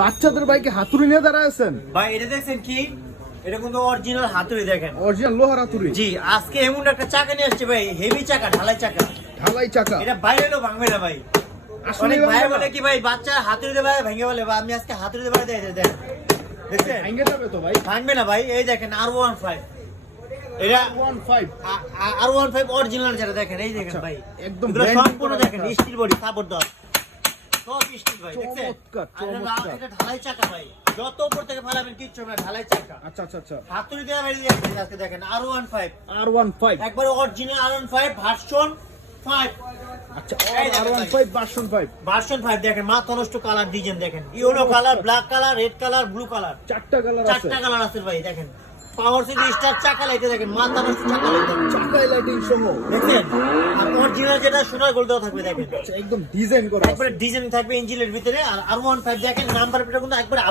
বাচ্চাদের বাইকে হাতুড়ি নিয়ে দাঁড়ায় আছেন ভাই এটা দেখছেন কি? এটা কিন্তু অরিজিনাল হাতুড়ি দেখেন, অরিজিনাল লোহার হাতুড়ি। জি আজকে এমন একটা চাকা নিয়ে আসছে ভাই, হেভি চাকা, ঢালাই চাকা। ঢালাই চাকা এটা বাইরেও ভাঙবে না ভাই। অনেক ভাই বলে কি ভাই বাচ্চা হাতুড়ি দিয়ে ভেঙে বলে, বা আমি আজকে হাতুড়ি দিয়ে দেয় দেন, দেখছেন ভাঙে যাবে তো ভাই? ভাঙবে না ভাই। এই দেখেন R15, এটা 15 R15 অরিজিনাল যেটা দেখেন, এই দেখেন ভাই একদম এগুলো সম্পূর্ণ দেখেন স্টিল বডি, সাপোর্ট দাও সব স্টিল ভাই, দেখছেন? চমৎকার, আর চমৎকার। এটা ঢালাই চাকা ভাই, যত উপর থেকে ফেলাবেন কিচ্ছু হবে না, ঢালাই চাকা। আচ্ছা আচ্ছা আচ্ছা। হাতুড়ি দিয়ে বেরিয়ে যাচ্ছে আজকে দেখেন R15 একবার অরিজিনাল R15 ভার্সন 5। আচ্ছা এই দেখেন R15 ভার্সন 5 ভার্সন 5 দেখেন, মাথা নষ্ট কালার ডিজাইন দেখেন, yellow colour, black colour, red colour, blue colour, চারটা কালার আছে। চারটা কালার আছে ভাই। দেখেন পাওয়ার সিটি স্টার চাকা লাইটে দেখেন, মাথা নষ্ট চাকা লাইট দেখেন, চাকায় লাইটিং সহ দেখেন। আর অরিজিনাল যেটা সোনার গোল্ড দেওয়া থাকবে দেখেন, আচ্ছা, একদম ডিজাইন করা একবারে ডিজাইন থাকবে ইঞ্জিনের ভিতরে। আর R15 দেখেন নাম্বার প্লেট কিন্তু একবারে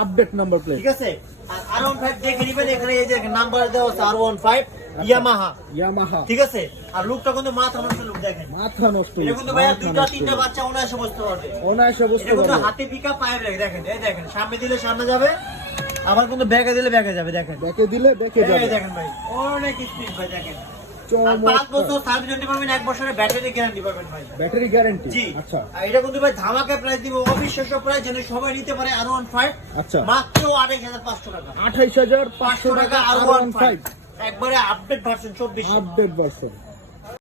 আপডেট নাম্বার প্লেট। ঠিক আছে। আর R15 দেখে নিবেন, এখানে এই দেখেন নাম্বার দেওয়া আছে R15 ইয়ামাহা, ঠিক আছে। আর লুকটা কিন্তু মাথা নষ্ট লুক দেখেন, মাথা নষ্ট। এটা কিন্তু ভাইয়া দুইটা তিনটা বাচ্চা অনায়াসে বসতে পারবে, অনায়াসে বসতে এটা কিন্তু পারবে। হাতে পিকআপ পায়ে ব্রেক দেখেন, এই দেখেন সামনে দিলে সামনে যাবে, আবার কিন্তু ব্যাকে দিলে ব্যাকে যাবে দেখেন, ব্যাকে দিলে ব্যাকে যাবে। এই দেখেন ভাই অনেক স্পিড ভাই দেখেন। আর 5 চমৎকার। বছর সার্ভিস ওয়ারেন্টি পাবেন, 1 বছরের ব্যাটারি গ্যারান্টি পাবেন ভাই, ব্যাটারি গ্যারান্টি। জি। আচ্ছা আর এটা কিন্তু ভাই ধামাকা প্রাইস দিব, অবিশ্বাস্য প্রাইস, যেন সবাই নিতে পারে। R15 আচ্ছা মাত্র 28500 টাকা, 28500 500 টাকা টাকা R15 R15 একবারে আপডেট ভার্সন 24। Update version.